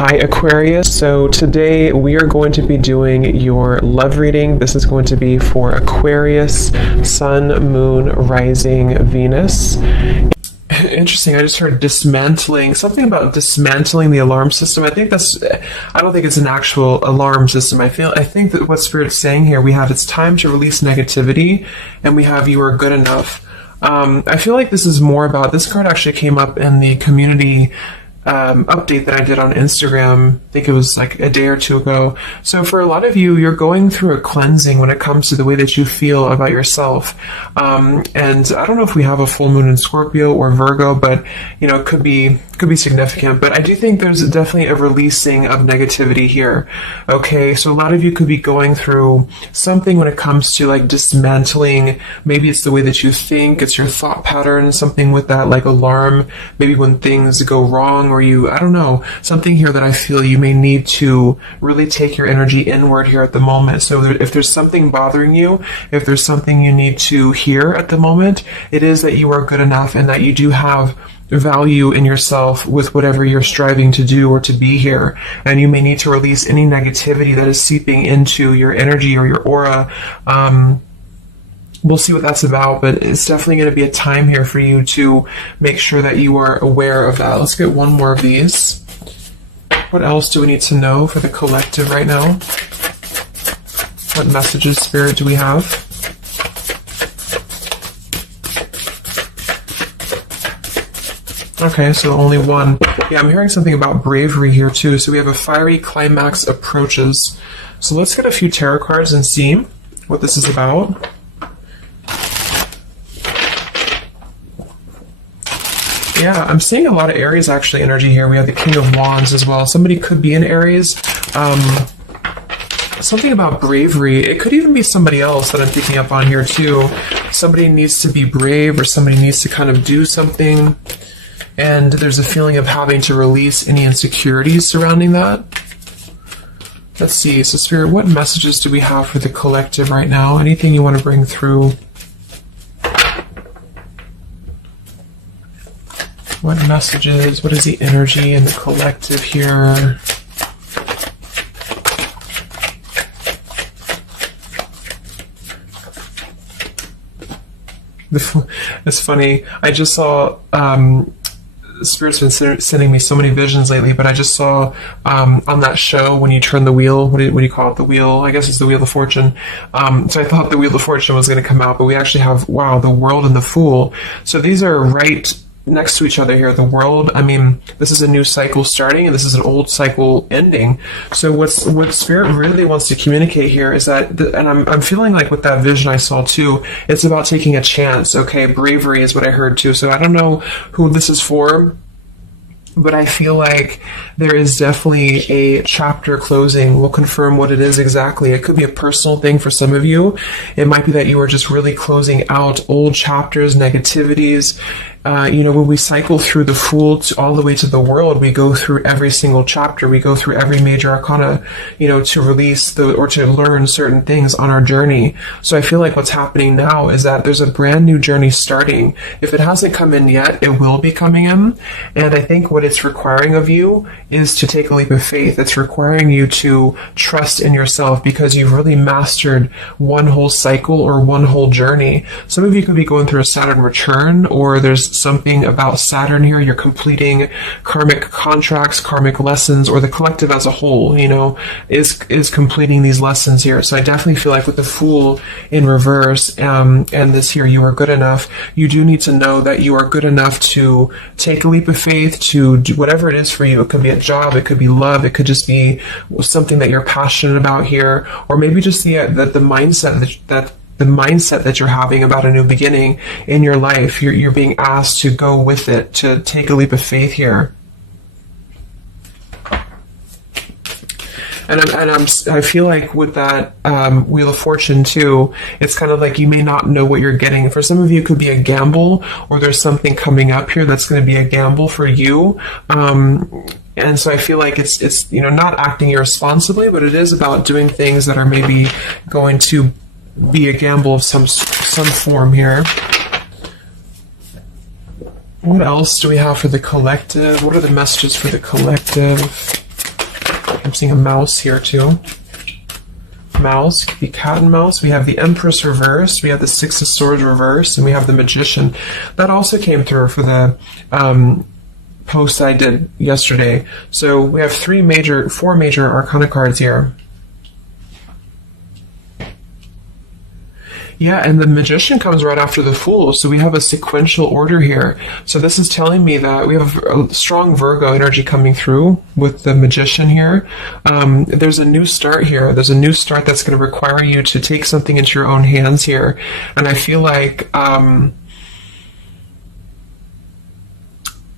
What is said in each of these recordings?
Hi Aquarius, so today we are going to be doing your love reading. This is going to be for Aquarius, Sun, Moon, Rising, Venus. Interesting, I just heard dismantling, something about dismantling the alarm system. I don't think it's an actual alarm system. I think that what Spirit's saying here, we have it's time to release negativity, and we have you are good enough. I feel like this is more about, this card actually came up in the community update that I did on Instagram. I think it was like a day or two ago. So for a lot of you, you're going through a cleansing when it comes to the way that you feel about yourself. And I don't know if we have a full moon in Scorpio or Virgo, but it could be significant. But I do think there's definitely a releasing of negativity here. Okay, so a lot of you could be going through something when it comes to like dismantling. Maybe it's the way that you think, it's your thought pattern, something with that like alarm, maybe when things go wrong, or I don't know, something here that I feel you may need to really take your energy inward here at the moment. So if there's something bothering you, if there's something you need to hear at the moment, it is that you are good enough and that you do have value in yourself with whatever you're striving to do or to be here. And you may need to release any negativity that is seeping into your energy or your aura. We'll see what that's about, but it's definitely going to be a time here for you to make sure that you are aware of that. Let's get one more of these. What else do we need to know for the collective right now? What messages, Spirit, do we have? Okay, so only one. Yeah, I'm hearing something about bravery here too. So we have a fiery climax approaches. So let's get a few tarot cards and see what this is about. Yeah, I'm seeing a lot of Aries actually energy here. We have the King of Wands as well. Somebody could be in Aries. Something about bravery. It could even be somebody else that I'm picking up on here too. Somebody needs to be brave, or somebody needs to kind of do something. And there's a feeling of having to release any insecurities surrounding that. Let's see. So Spirit, what messages do we have for the collective right now? Anything you want to bring through? What messages? What is the energy in the collective here? It's funny. I just saw Spirit's been sending me so many visions lately, but I just saw on that show when you turn the wheel, what do you call it? The wheel, I guess it's the Wheel of Fortune. So I thought the Wheel of Fortune was going to come out, but we actually have, wow, the World and the Fool. So these are right next to each other here. The World, I mean, this is a new cycle starting, and this is an old cycle ending. So what Spirit really wants to communicate here is that, and I'm feeling like with that vision I saw too, it's about taking a chance. Okay, bravery is what I heard too. So I don't know who this is for, but I feel like there is definitely a chapter closing. We'll confirm what it is exactly. It could be a personal thing for some of you. It might be that you are just really closing out old chapters, negativities. When we cycle through the Fool all the way to the World, we go through every single chapter. We go through every major arcana, to release or to learn certain things on our journey. So I feel like what's happening now is that there's a brand new journey starting. If it hasn't come in yet, it will be coming in. And I think what it's requiring of you is to take a leap of faith. It's requiring you to trust in yourself, because you've really mastered one whole cycle or one whole journey. Some of you could be going through a Saturn return, or there's something about Saturn here. You're completing karmic contracts, karmic lessons, or the collective as a whole, is completing these lessons here. So I definitely feel like with the Fool in reverse, and this here, you are good enough. You do need to know that you are good enough to take a leap of faith, to do whatever it is for you. It could be a job, it could be love, it could just be something that you're passionate about here, or maybe just the mindset that you're having about a new beginning in your life. You're being asked to go with it, to take a leap of faith here. And I feel like with that Wheel of Fortune too, it's kind of like you may not know what you're getting. For some of you, it could be a gamble, or there's something coming up here that's going to be a gamble for you. And so I feel like it's not acting irresponsibly, but it is about doing things that are maybe going to be a gamble of some form here. What else do we have for the collective? What are the messages for the collective? I'm seeing a mouse here too. Mouse, the cat and mouse. We have the Empress reversed, we have the Six of Swords reversed, and we have the Magician. That also came through for the post I did yesterday. So we have four major Arcana cards here. Yeah, and the Magician comes right after the Fool, so we have a sequential order here. So this is telling me that we have a strong Virgo energy coming through with the Magician here. There's a new start here. There's a new start that's going to require you to take something into your own hands here. And I feel like...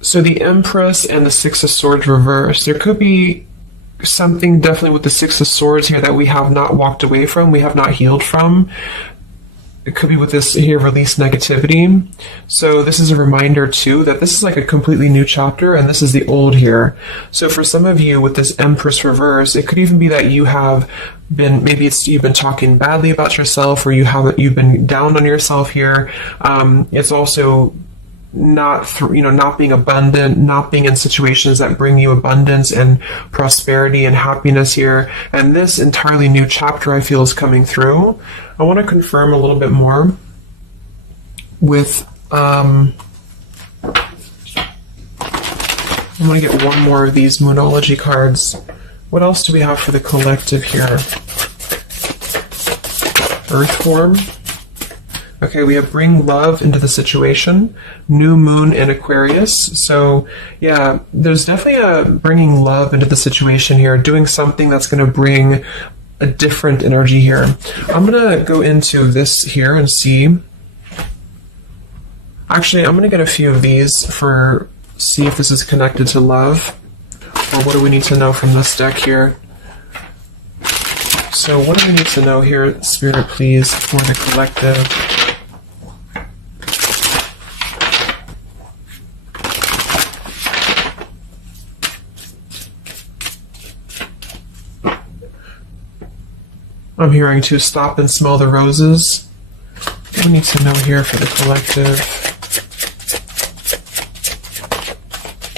so the Empress and the Six of Swords reversed. There could be something definitely with the Six of Swords here that we have not walked away from, we have not healed from. It could be with this here, release negativity. So this is a reminder too that this is like a completely new chapter and this is the old here. So for some of you with this Empress reverse, it could even be that you have been, maybe you've been talking badly about yourself, or you've been down on yourself here. It's also not being abundant, not being in situations that bring you abundance and prosperity and happiness here. And this entirely new chapter I feel is coming through. I want to confirm a little bit more with I'm going to get one more of these Moonology cards. What else do we have for the collective here? Earth form. Okay, we have bring love into the situation, new moon in Aquarius. So yeah, there's definitely a bringing love into the situation here, doing something that's going to bring a different energy here. I'm going to go into this here and see. Actually, I'm going to get a few of these see if this is connected to love, or what do we need to know from this deck here. So what do we need to know here, Spirit, please, for the collective? I'm hearing to stop and smell the roses. What do we need to know here for the collective?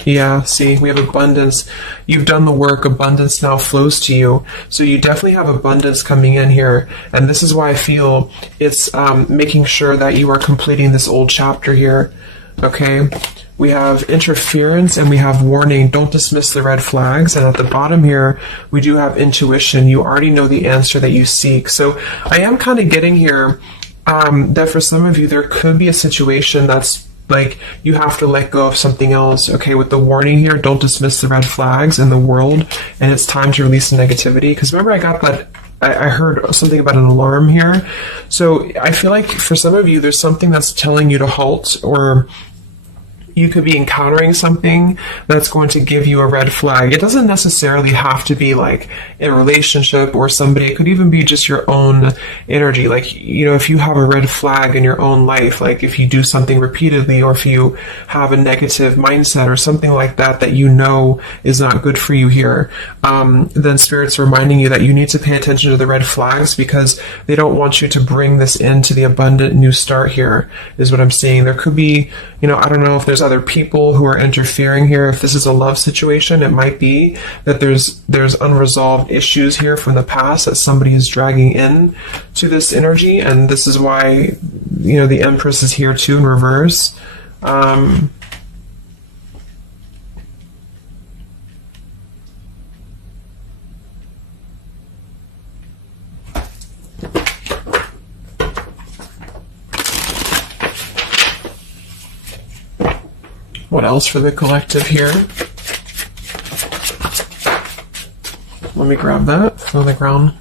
Yeah, see, we have abundance. You've done the work. Abundance now flows to you. So you definitely have abundance coming in here. And this is why I feel it's making sure that you are completing this old chapter here. Okay? We have interference and we have warning. Don't dismiss the red flags. And at the bottom here, we do have intuition. You already know the answer that you seek. So I am kind of getting here that for some of you, there could be a situation that's like you have to let go of something else. Okay, with the warning here, don't dismiss the red flags in the world. And it's time to release the negativity. Because remember, I got that. I heard something about an alarm here. So I feel like for some of you, there's something that's telling you to halt, or you could be encountering something that's going to give you a red flag. It doesn't necessarily have to be like a relationship or somebody. It could even be just your own energy. Like, you know, if you have a red flag in your own life, like if you do something repeatedly, or if you have a negative mindset or something like that, that you know is not good for you here, then Spirit's reminding you that you need to pay attention to the red flags, because they don't want you to bring this into the abundant new start here, is what I'm seeing. There could be, you know, I don't know if there's other people who are interfering here. If this is a love situation, it might be that there's unresolved issues here from the past that somebody is dragging in to this energy, and this is why, you know, the Empress is here too in reverse. What else for the collective here? Let me grab that on the ground.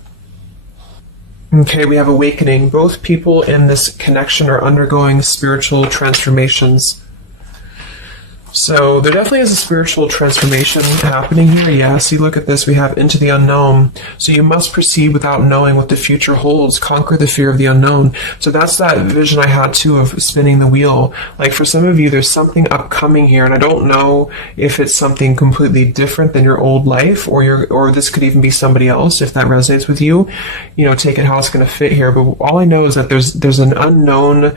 Okay, we have awakening. Both people in this connection are undergoing spiritual transformations. So there definitely is a spiritual transformation happening here. Yeah, see, look at this. We have into the unknown. So you must proceed without knowing what the future holds. Conquer the fear of the unknown. So that's that vision I had too of spinning the wheel. Like for some of you, there's something upcoming here, and I don't know if it's something completely different than your old life, or this could even be somebody else. If that resonates with you, you know, take it how it's going to fit here. But all I know is that there's an unknown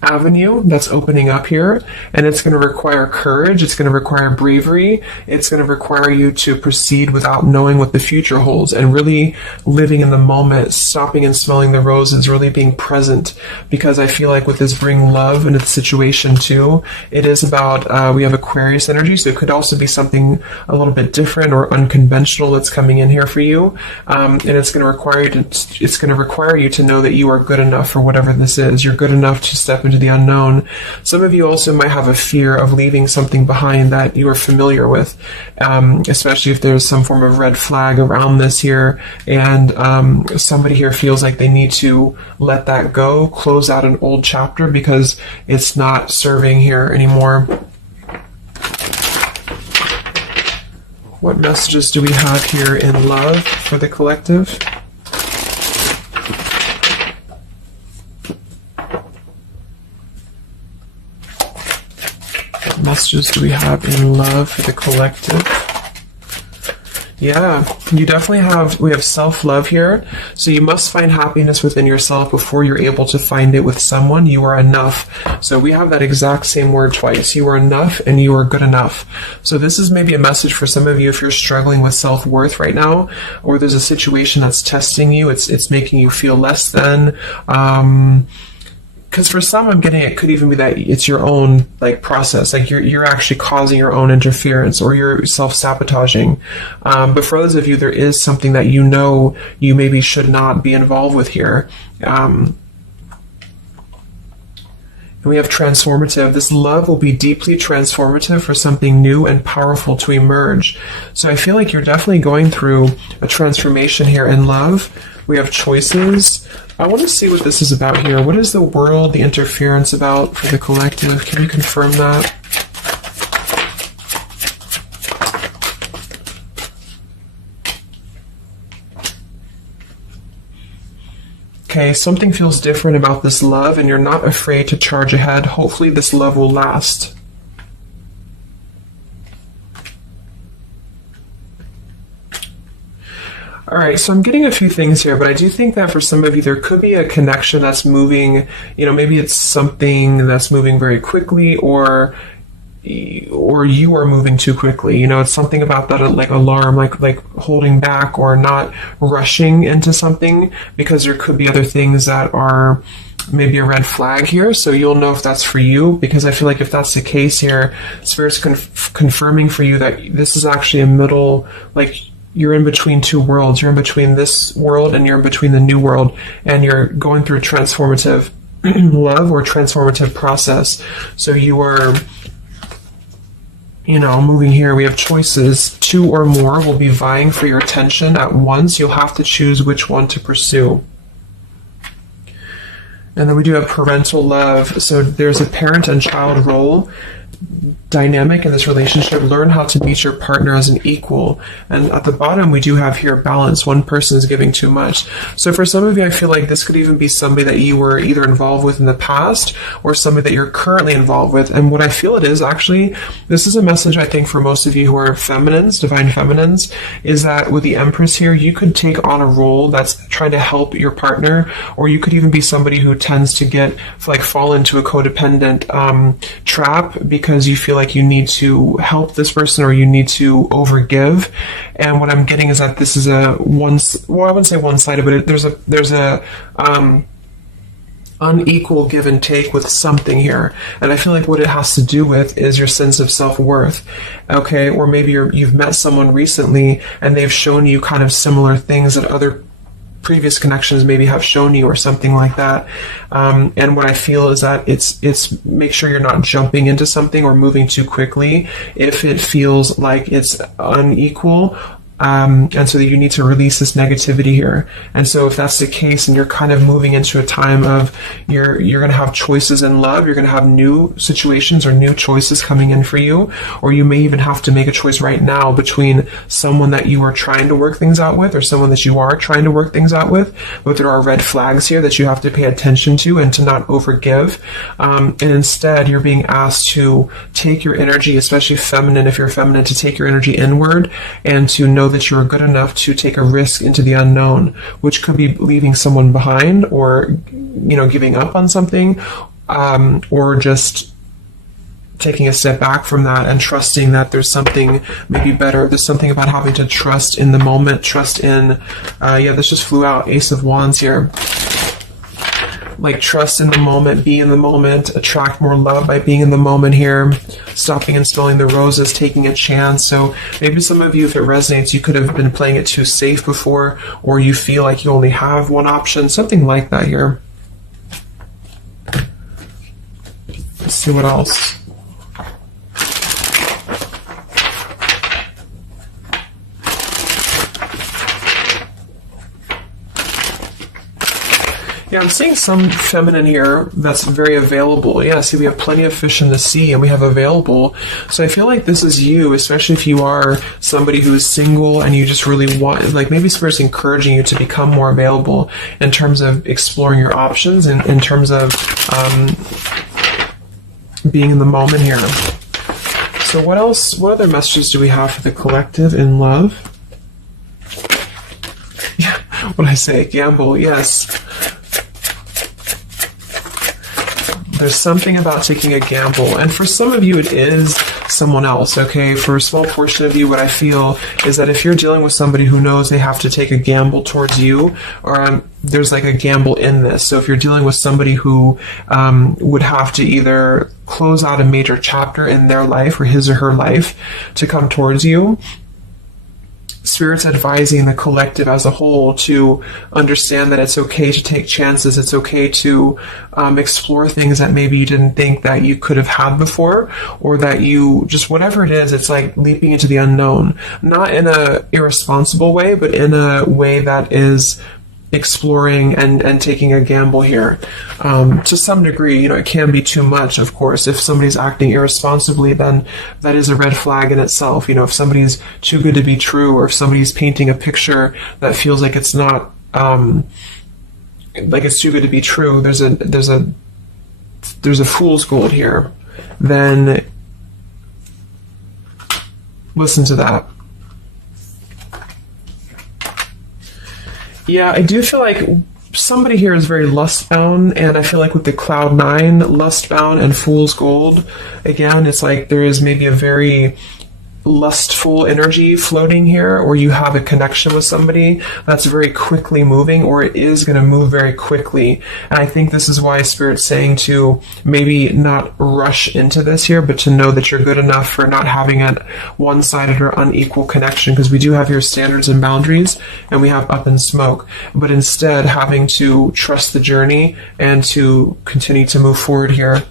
avenue that's opening up here, and it's going to require courage, it's going to require bravery, it's going to require you to proceed without knowing what the future holds, and really living in the moment, stopping and smelling the roses, really being present. Because I feel like with this bring love into the situation too, it is about, we have Aquarius energy, so it could also be something a little bit different or unconventional that's coming in here for you, and it's going to require you to know that you are good enough for whatever this is. You're good enough to step into the unknown. Some of you also might have a fear of leaving something behind that you are familiar with, especially if there's some form of red flag around this here, and somebody here feels like they need to let that go, close out an old chapter because it's not serving here anymore. What messages do we have here in love for the collective? Messages do we have in love for the collective? Yeah, you definitely we have self-love here. So you must find happiness within yourself before you're able to find it with someone. You are enough. So we have that exact same word twice. You are enough and you are good enough. So this is maybe a message for some of you if you're struggling with self-worth right now, or there's a situation that's testing you. It's making you feel less than, because for some, I'm getting it could even be that it's your own process, you're actually causing your own interference, or you're self-sabotaging. But for others of you, there is something that you know you maybe should not be involved with here. And we have transformative. This love will be deeply transformative for something new and powerful to emerge. So I feel like you're definitely going through a transformation here in love. We have choices. I want to see what this is about here. What is the world, the interference about for the collective? Can you confirm that? Okay, something feels different about this love, and you're not afraid to charge ahead. Hopefully this love will last. All right, so I'm getting a few things here, but I do think that for some of you, there could be a connection that's moving, maybe it's something that's moving very quickly, or you are moving too quickly. It's something about that, alarm, like holding back or not rushing into something, because there could be other things that are maybe a red flag here. So you'll know if that's for you, because I feel like if that's the case here, Spirit's confirming for you that this is actually a middle, you're in between two worlds. You're in between this world and you're in between the new world, and you're going through a transformative love or transformative process. So you are, moving here. We have choices. Two or more will be vying for your attention at once. You'll have to choose which one to pursue. And then we do have parental love. So there's a parent and child role dynamic in this relationship. Learn how to meet your partner as an equal. And at the bottom, we do have here balance. One person is giving too much. So for some of you, I feel like this could even be somebody that you were either involved with in the past or somebody that you're currently involved with. And what I feel it is actually, this is a message I think for most of you who are feminines, divine feminines, is that with the Empress here, you could take on a role that's trying to help your partner, or you could even be somebody who tends to fall into a codependent trap because you feel like you need to help this person or you need to overgive. And what I'm getting is that this is I wouldn't say one-sided, but there's a unequal give and take with something here. And I feel like what it has to do with is your sense of self-worth. Okay, or maybe you've met someone recently and they've shown you kind of similar things that other previous connections maybe have shown you, or something like that. And what I feel is that it's make sure you're not jumping into something or moving too quickly if it feels like it's unequal. And so that you need to release this negativity here. And so if that's the case and you're kind of moving into a time of you're going to have choices in love, you're going to have new situations or new choices coming in for you, or you may even have to make a choice right now between someone that you are trying to work things out with or someone that you are trying to work things out with. But there are red flags here that you have to pay attention to and to not overgive. And instead, you're being asked to take your energy, especially feminine, if you're feminine, to take your energy inward and to know that you're good enough to take a risk into the unknown, which could be leaving someone behind or, giving up on something, or just taking a step back from that and trusting that there's something maybe better. There's something about having to trust in the moment, trust in, this just flew out, Ace of Wands here. Like trust in the moment, be in the moment, attract more love by being in the moment here, stopping and smelling the roses, taking a chance. So maybe some of you, if it resonates, you could have been playing it too safe before, or you feel like you only have one option, something like that here. Let's see what else. Yeah, I'm seeing some feminine here that's very available. Yeah, see, we have plenty of fish in the sea and we have available. So I feel like this is you, especially if you are somebody who is single and you just really want, like maybe Spirit's encouraging you to become more available in terms of exploring your options and in terms of being in the moment here. So what else, what other messages do we have for the collective in love? Yeah, what did I say? Gamble, yes. There's something about taking a gamble, and for some of you it is someone else, okay? For a small portion of you, what I feel is that if you're dealing with somebody who knows they have to take a gamble towards you, or there's like a gamble in this. So if you're dealing with somebody who would have to either close out a major chapter in their life or his or her life to come towards you, Spirit's advising the collective as a whole to understand that it's okay to take chances. It's okay to explore things that maybe you didn't think that you could have had before, or that you just, whatever it is, it's like leaping into the unknown. Not in a irresponsible way, but in a way that is exploring and taking a gamble here. To some degree, it can be too much, of course. If somebody's acting irresponsibly, then that is a red flag in itself. If somebody's too good to be true, or if somebody's painting a picture that feels like it's not, like it's too good to be true, there's a fool's gold here, then listen to that. Yeah, I do feel like somebody here is very lust-bound, and I feel like with the Cloud 9, lust-bound and Fool's Gold, again, it's like there is maybe a very lustful energy floating here, or you have a connection with somebody that's very quickly moving, or it is going to move very quickly. And I think this is why Spirit's saying to maybe not rush into this here, but to know that you're good enough for not having a one-sided or unequal connection, because we do have your standards and boundaries, and we have up and smoke, but instead having to trust the journey and to continue to move forward here.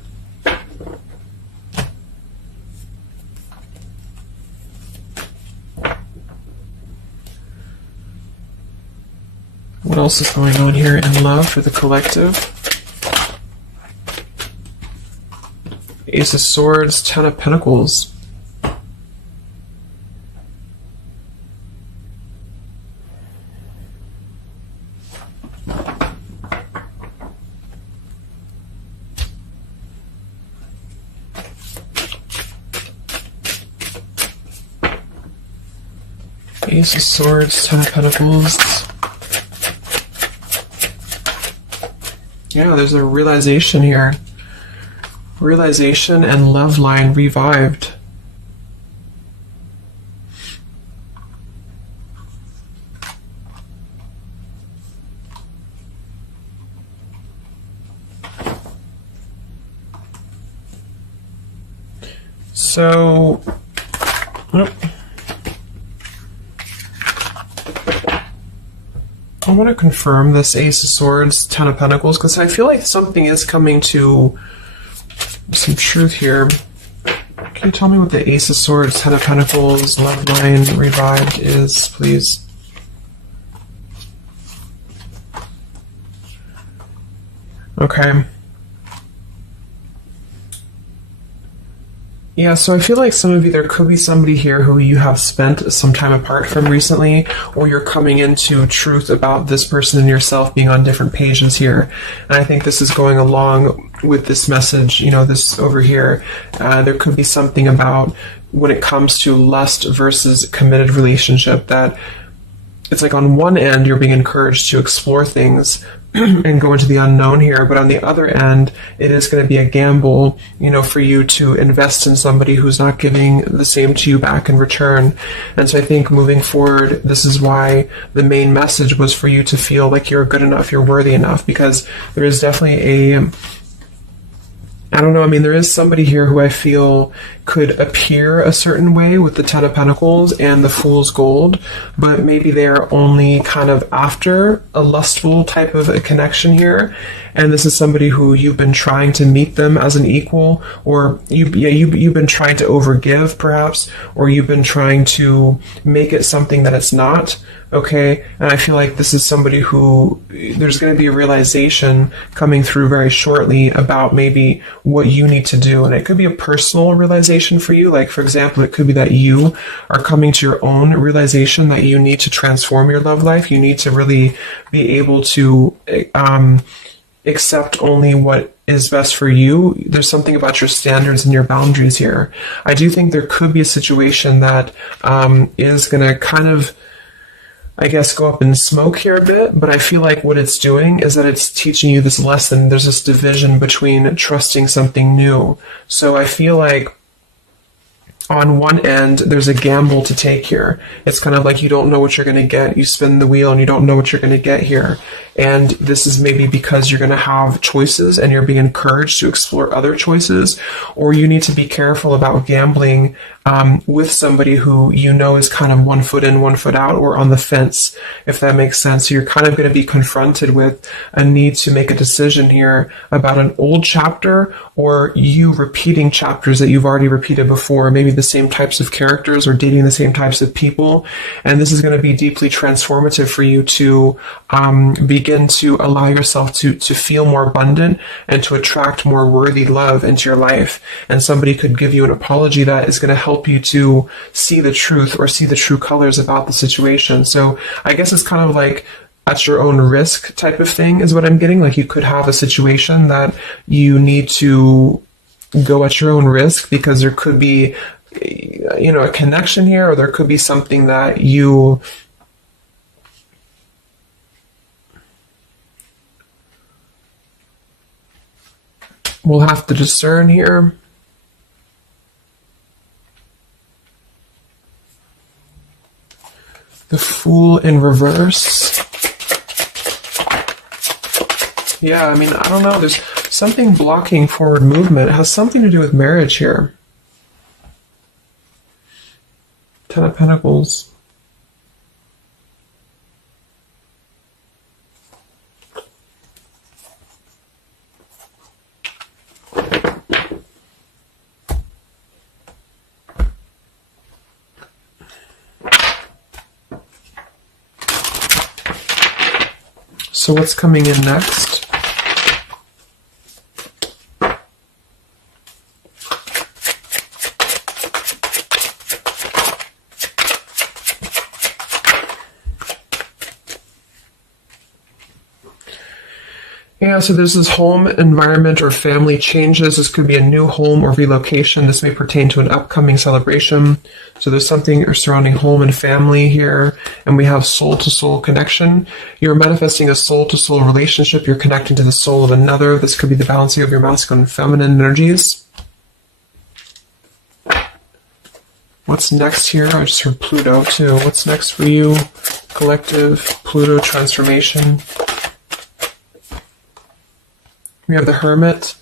What else is going on here in love for the collective? Ace of Swords, Ten of Pentacles. Ace of Swords, Ten of Pentacles. Yeah, there's a realization here. Realization and love line revived. So, I want to confirm this Ace of Swords, Ten of Pentacles, because I feel like something is coming to some truth here. Can you tell me what the Ace of Swords, Ten of Pentacles, love line revived is, please? Okay. Yeah, so I feel like some of you, there could be somebody here who you have spent some time apart from recently, or you're coming into truth about this person and yourself being on different pages here. And I think this is going along with this message, this over here. There could be something about when it comes to lust versus committed relationship, that it's like on one end you're being encouraged to explore things and go into the unknown here. But on the other end, it is going to be a gamble, for you to invest in somebody who's not giving the same to you back in return. And so I think moving forward, this is why the main message was for you to feel like you're good enough, you're worthy enough, because there is definitely I don't know, I mean, there is somebody here who I feel could appear a certain way with the Ten of Pentacles and the Fool's Gold, but maybe they're only kind of after a lustful type of a connection here. And this is somebody who you've been trying to meet them as an equal, or you've been trying to overgive perhaps, or you've been trying to make it something that it's not. Okay, and I feel like this is somebody who there's going to be a realization coming through very shortly about maybe what you need to do. And it could be a personal realization for you. Like, for example, it could be that you are coming to your own realization that you need to transform your love life. You need to really be able to accept only what is best for you. There's something about your standards and your boundaries here. I do think there could be a situation that is going to kind of, I guess, go up in smoke here a bit, but I feel like what it's doing is that it's teaching you this lesson. There's this division between trusting something new. So I feel like on one end, there's a gamble to take here. It's kind of like you don't know what you're going to get. You spin the wheel and you don't know what you're going to get here. And this is maybe because you're going to have choices and you're being encouraged to explore other choices, or you need to be careful about gambling with somebody who is kind of 1 foot in, 1 foot out, or on the fence, if that makes sense. So you're kind of going to be confronted with a need to make a decision here about an old chapter, or you repeating chapters that you've already repeated before, maybe the same types of characters or dating the same types of people. And this is going to be deeply transformative for you to begin to allow yourself to feel more abundant and to attract more worthy love into your life. And somebody could give you an apology that is going to help you to see the truth or see the true colors about the situation. So I guess it's kind of like at your own risk type of thing is what I'm getting. Like, you could have a situation that you need to go at your own risk because there could be a connection here, or there could be something that you will have to discern here. The Fool in reverse. Yeah, I mean, I don't know. There's something blocking forward movement. It has something to do with marriage here. Ten of Pentacles. So what's coming in next? Yeah, so there's this home, environment, or family changes. This could be a new home or relocation. This may pertain to an upcoming celebration. So there's something surrounding home and family here. And we have soul-to-soul connection. You're manifesting a soul-to-soul relationship. You're connecting to the soul of another. This could be the balancing of your masculine and feminine energies. What's next here? I just heard Pluto, too. What's next for you? Collective, Pluto transformation. We have the Hermit.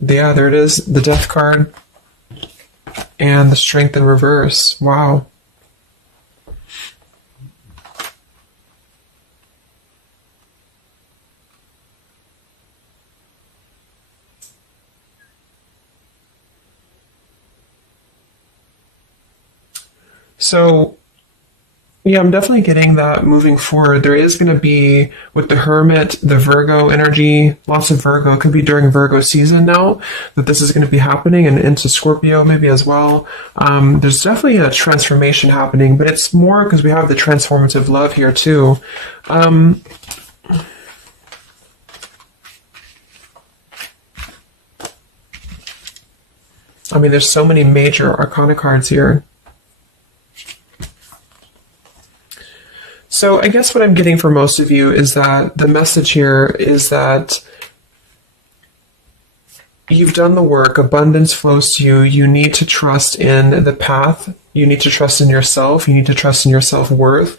Yeah, there it is. The Death card. And the Strength in reverse. Wow. So, yeah, I'm definitely getting that moving forward. There is going to be, with the Hermit, the Virgo energy, lots of Virgo. It could be during Virgo season now that this is going to be happening, and into Scorpio maybe as well. There's definitely a transformation happening, but it's more because we have the transformative love here too. I mean, there's so many major arcana cards here. So I guess what I'm getting for most of you is that the message here is that you've done the work, abundance flows to you, you need to trust in the path, you need to trust in yourself, you need to trust in your self-worth.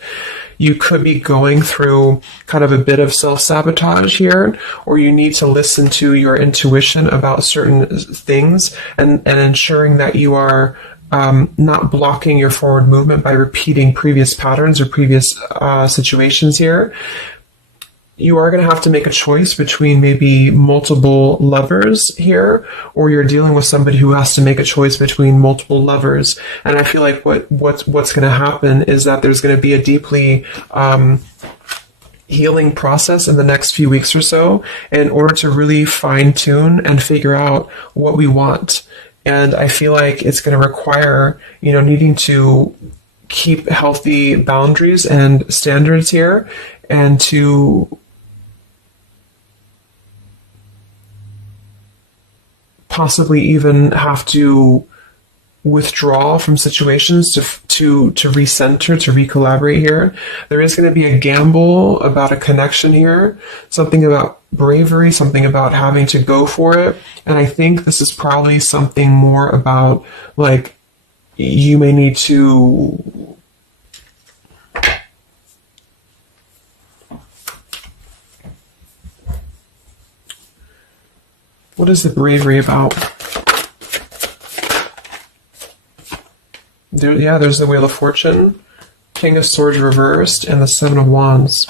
You could be going through kind of a bit of self-sabotage here, or you need to listen to your intuition about certain things and ensuring that you are not blocking your forward movement by repeating previous patterns or previous situations here. You are going to have to make a choice between maybe multiple lovers here, or you're dealing with somebody who has to make a choice between multiple lovers. And I feel like what's going to happen is that there's going to be a deeply healing process in the next few weeks or so in order to really fine tune and figure out what we want. And I feel like it's going to require, needing to keep healthy boundaries and standards here, and to possibly even have to withdraw from situations to recenter, to recollaborate here. There is going to be a gamble about a connection here, something about bravery, something about having to go for it. And I think this is probably something more about, like, you may need to what is the bravery about? There's the Wheel of Fortune, King of Swords reversed, and the Seven of Wands.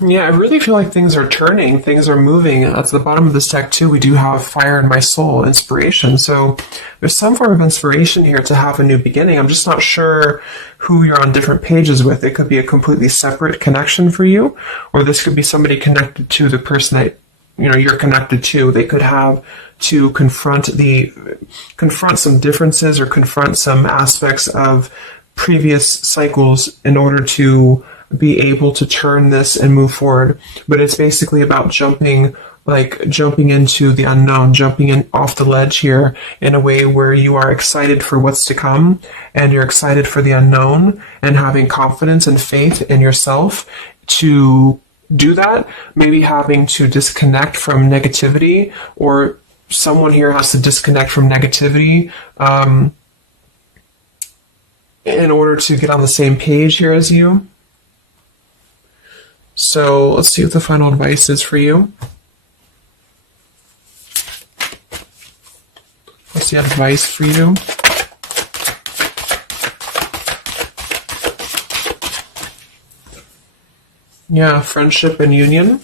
Yeah, I really feel like things are turning, things are moving. At the bottom of this deck, too, we do have Fire in My Soul, inspiration. So there's some form of inspiration here to have a new beginning. I'm just not sure who you're on different pages with. It could be a completely separate connection for you, or this could be somebody connected to the person that you're connected to. They could have to confront some differences or confront some aspects of previous cycles in order to be able to turn this and move forward. But it's basically about jumping into the unknown, jumping in off the ledge here in a way where you are excited for what's to come, and you're excited for the unknown, and having confidence and faith in yourself to do that. Maybe having to disconnect from negativity, or someone here has to disconnect from negativity in order to get on the same page here as you. So let's see what the final advice is for you. What's the advice for you? Yeah, friendship and union.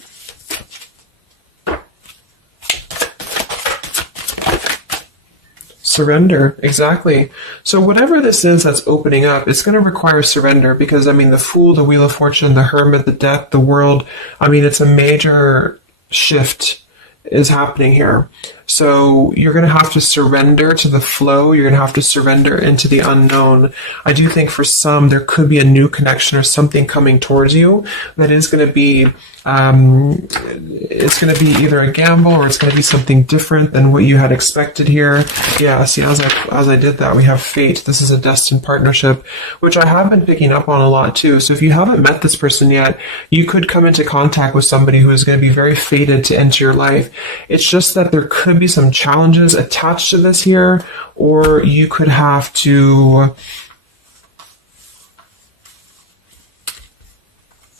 Surrender, exactly. So whatever this is that's opening up, it's going to require surrender, because, the Fool, the Wheel of Fortune, the Hermit, the Death, the World, it's a major shift is happening here. So you're going to have to surrender to the flow. You're going to have to surrender into the unknown. I do think for some, there could be a new connection or something coming towards you that is going to be, it's going to be either a gamble, or it's going to be something different than what you had expected here. Yeah, see, as I did that, we have fate. This is a destined partnership, which I have been picking up on a lot too. So if you haven't met this person yet, you could come into contact with somebody who is going to be very fated to enter your life. It's just that there could be some challenges attached to this here, or you could have to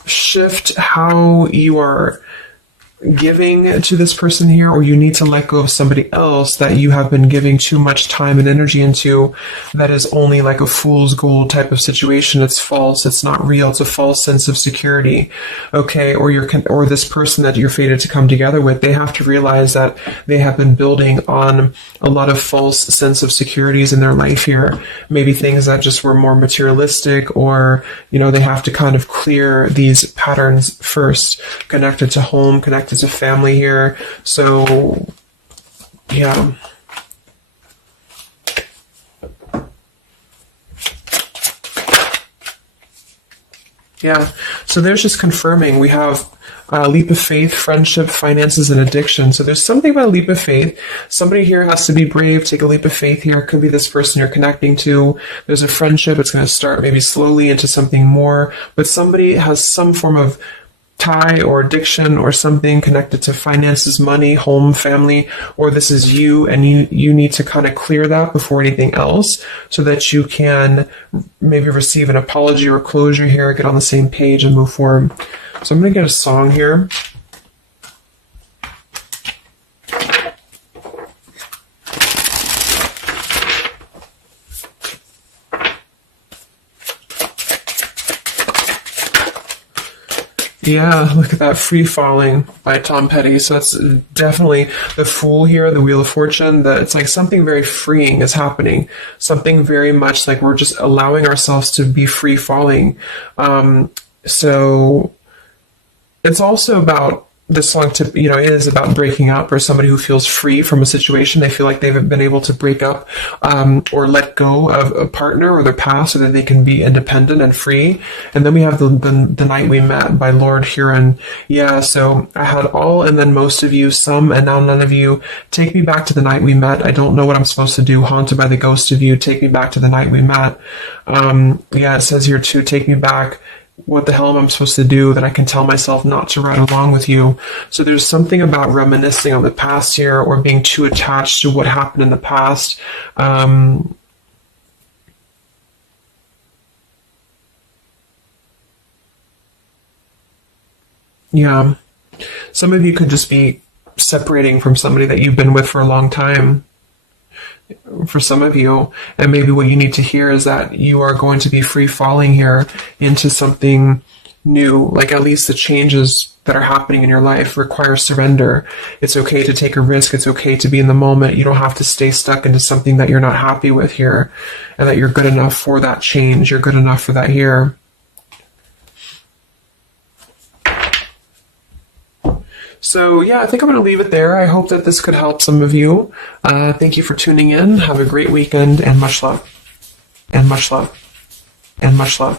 shift how you are giving to this person here, or you need to let go of somebody else that you have been giving too much time and energy into, that is only like a fool's gold type of situation. It's false, it's not real, it's a false sense of security. Okay, or this person that you're fated to come together with, they have to realize that they have been building on a lot of false sense of securities in their life here. Maybe things that just were more materialistic, or they have to kind of clear these patterns first, connected to home, connected to family here. So yeah, Yeah. So there's just confirming. We have leap of faith, friendship, finances, and addiction. So there's something about a leap of faith. Somebody here has to be brave, take a leap of faith here. It could be this person you're connecting to. There's a friendship. It's going to start maybe slowly into something more. But somebody has some form of tie or addiction or something connected to finances, money, home, family, or this is you, and you need to kind of clear that before anything else so that you can maybe receive an apology or closure here, get on the same page and move forward. So I'm going to get a song here. Yeah, look at that, Free Falling by Tom Petty. So it's definitely the Fool here, the Wheel of Fortune, that it's like something very freeing is happening. Something very much like we're just allowing ourselves to be free falling. So it's also about this song it is about breaking up, or somebody who feels free from a situation. They feel like they've been able to break up or let go of a partner or their past so that they can be independent and free. And then we have the Night We Met by Lord Huron. Yeah, so I had all and then most of you, some and now none of you. Take me back to the night we met. I don't know what I'm supposed to do. Haunted by the ghost of you. Take me back to the night we met. Yeah, it says here too, take me back. What the hell am I supposed to do that I can tell myself not to ride along with you? So there's something about reminiscing on the past here, or being too attached to what happened in the past. Yeah. Some of you could just be separating from somebody that you've been with for a long time. For some of you, and maybe what you need to hear is that you are going to be free falling here into something new. Like, at least the changes that are happening in your life require surrender. It's okay to take a risk. It's okay to be in the moment. You don't have to stay stuck into something that you're not happy with here, and that you're good enough for that change. You're good enough for that here. So yeah, I think I'm going to leave it there. I hope that this could help some of you. Thank you for tuning in. Have a great weekend, and much love. And much love. And much love.